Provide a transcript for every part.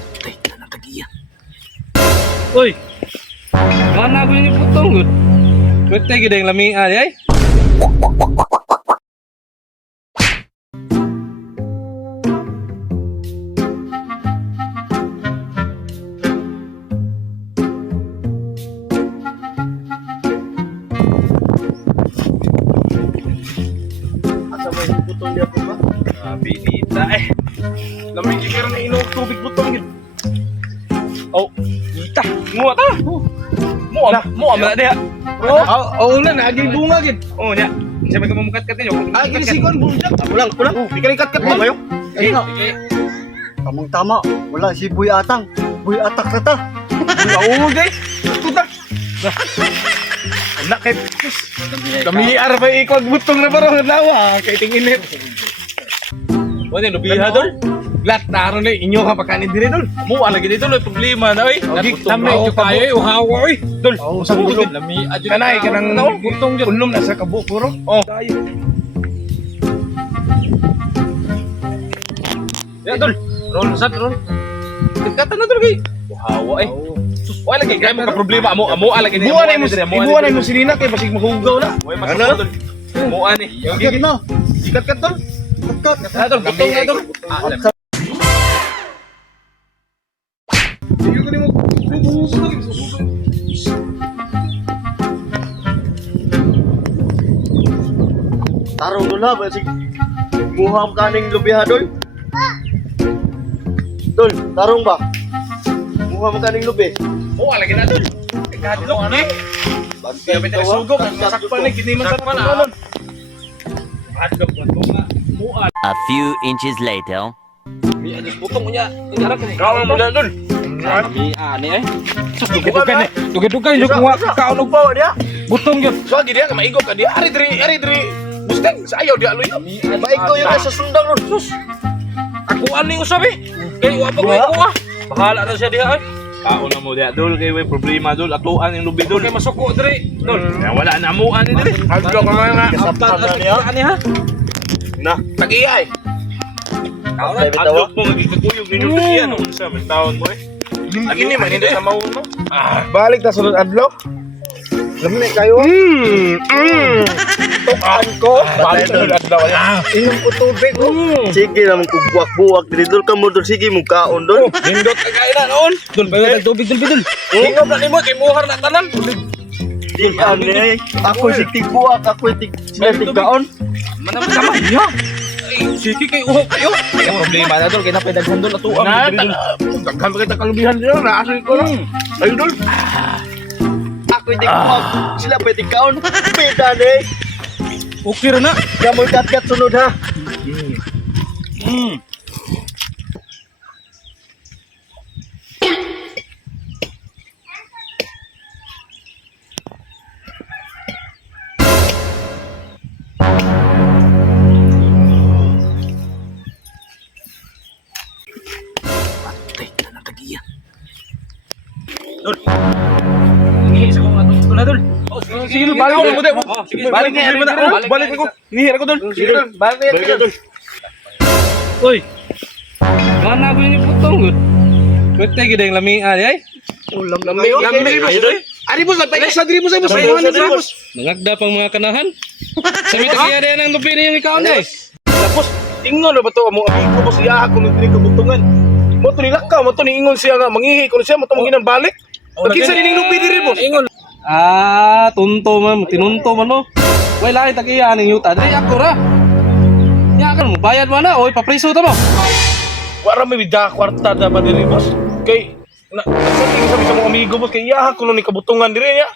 Patay ka na tagiya. Uy, mana ko yung putong good. Pwede gid ang lami ay. Asa mo yung butong niya po ba? Binita eh. Lamig ka rin na inog tubig butong yun. Oh, kita. Mua ta. Mua na dia. Oo na, naging bunga gid. Oh, nya. Sa may kamukat-kat niyo. Gini sikon bunjak. Pulang. Di ka kat-kat mo mayo. Ayun na. Tamang tama. Wala si Boy Atang. Boy Atak na ta. Oo guys. Tutak. Anak kay kami arba ikog butong na barong lawa kay tingin nit. Wala lubiha dol. Lat naron ni inyo ka pakanin dire dol. Mua lagi dito lo problema na oy. Okay, Lami tama, jo kayo uhawa oy. Dol. Oo, sa gulong. Lami adyo Kanay kanang butong jo. ulom na sa kabo puro. Oh. Ya dol. Roll sat roll. Dekatan na dol kay. Uhawa eh. Wala lagi kay mo ka problema amo lagi ni. Ibuan na mo sinina kay basig mahugaw na. Ano? Mua ni. Kat na. Ikat-kat dol. Kat. Dol, butong na dol. Sige ko ni mo bubuhos na rin. Tarong dula ba si buham kaning lubiha dol? Dol, tarong ba? Buham kaning lubi. Mua lagi na dol. Kadlok ni. Kaya pwede sugo masakpan ni gini man sa pala. Adlok mo mua. A few inches later. Mi adis butong nya. Kaon mo na dol. Mi ani eh. Dugan eh. Dugan yo kuha kaon og Bawa dia. butong yo. So gid dia ka maigog ka dia. Ari diri. Mustang sa ayaw dia luyo. Baik ko yung sa sundang nun. Sus. Aku ani usab eh. Kay wa pa ko ah. Bahala na siya diha ay. Kaon na mo diha dol kay way problema dol atuan yung lubi dol. Kay masuko diri. Dol. Wala na mo ani diri. Adlok ka mga Kasaptan na niya. Ani ha. na tag-iyay. Kaon na adlok mo magikuyog ninyo diyan unsa may taon mo eh. Ini man hindi sa mauno. Balik ta sunod adlok. Lamni kayo. Tukan ko. Balik ta sunod adlok. Inom ko tubig. Sige naman kung buwak-buwak. Dito ka mo dol. Sige mo kaon dol. Nindot ka kaina noon. Dol bayo tubig dol. Tingog na nimo kay muhar na tanan. Ako si tigbuwak. Ako sila tigkaon. Manam sama ya. Sige kay uhok kayo. Kay problema na dol kay napedaghan dol atuan mo diri dol. Daghan kita kalubihan dia na asoy ko. Ayun dol. Ako tigbuwak. Sila pwede kaon. Beda eh. Okay ra na. Gamoy kat-kat sunod ha. Patay ka na tagiya. Dol. Ngi sa ko ato na dol. Sige dol, balik mo dai. Sige, Balik ni mo na. Balik ko. Nihir ako dol. Sige dol. Balik dol. Uy. Mana ko yung putong good. Pwede gid ang lami ay. Ulam na Lamig mo. Ari boss, nagpay sa diri mo sa boss. Boss. Nangagda pang mga kanahan. Sabi ta kaya rin ang lupi niya ikaw na eh. Tapos ingon na ba to amo amigo boss iya ako ni diri kabutungan. Mo to nilakaw, mo to niingon siya nga mangihi kuno siya mo to mangin balik. Pagkinsa ning lupi diri boss. Ingon. Tunto man, tinunto man mo. Way lahi tagiya ning yuta. Dili ako ra. Ya kan mo bayad mo na oy papriso ta mo. Wala may bida kwarta da ba diri boss. Kay sabi sa mga amigo boss kay iya kuno ni kabutungan diri niya.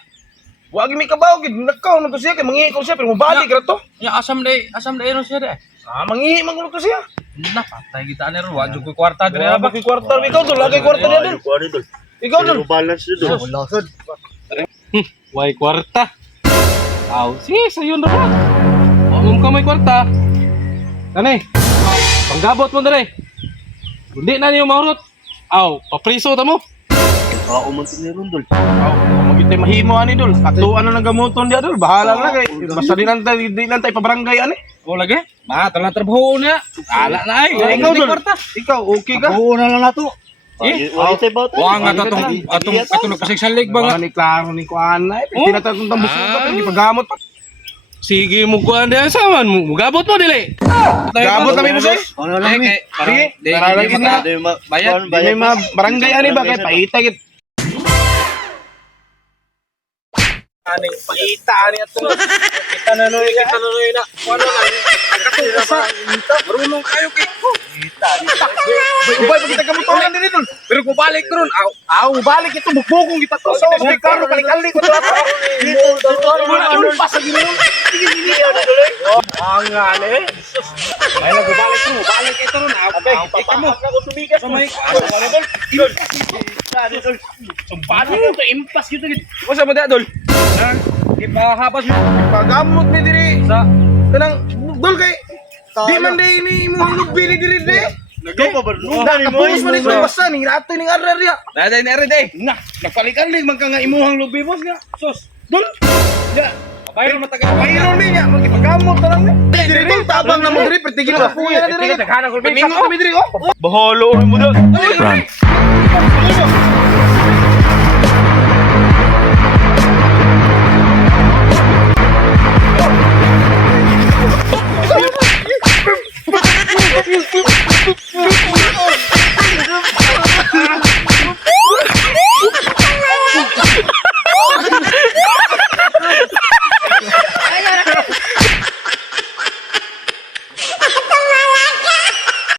Wa gi mi kabaw gid nakaw na to siya kay mangihi ko siya pero mo balik ra to. Ya asam dai ron siya dai. Mangihi man kuno to siya. Na patay kita ni ro, wajud ko kwarta dire Ba ba. ki kwarta ikaw dol lagi kwarta dia dol. Kuha dol. Ikaw dol. Balance dol. Wala sad. Way kwarta. Aw, sige sayon na ba. Ang ka may kwarta. Kani. Panggabot mo dire. Hindi na niyo mahurot. Aw, papriso ta mo. Oo man tiniron dol. Magitay mahimo ani dol. Katuan na ng gamuton dia dol. Bahala na kay basta di lang tay pabarangay ani. O lagi? Ma, talang trabaho na. Ala na ay. Ikaw dol. Ikaw okay ka? Oo na lang nato. Wala sa bawat. Wa nga atong nagpasigsalig ba nga? Mga ni klaro ni Kuan na. Tinatatong tambos Ah. pa. Ipagamot pa. Sige mo kuan diyan saman mo. Mugabot mo dili. Gabot na may musay. Ano lang mi? Sige. Paralagin na. Bayad. May mga barangay ani ba kay paita git. Ani paita ani ato. Kita na noy na. Kuno na. Katusa. Marunong kayo kay. Ubay pa kita kamutongan din dito. Pero ko balik ron. Aw balik ito bugbugong kita to. So may karo kali ko to. Ano pa sa gino? Ang ngane. Ay nagbalik ron. Balik ito ron. Kita mo. So may Sumpano mo to impas gitu gitu. Wasa mo da dol? Ipahapas mo. Pagamot ni diri. Sa Kanang dol kay di man day ni mo hangog bili diri de. Nagaw pa ba? Dani mo. Kapos man ni basta ni ato ning arar ya. Daday na rin day. Na, nagpalikan lig man ka nga imuhang lubi boss nga. Sus. Dol. Ya. Bayro matagal. Mayroon niya, magpagamot na lang ni. Diri dol tabang na mo diri pertigil pa puya na diri. Tingnan ko Peningo kami diri oh. Bahalo mo dyan. Run.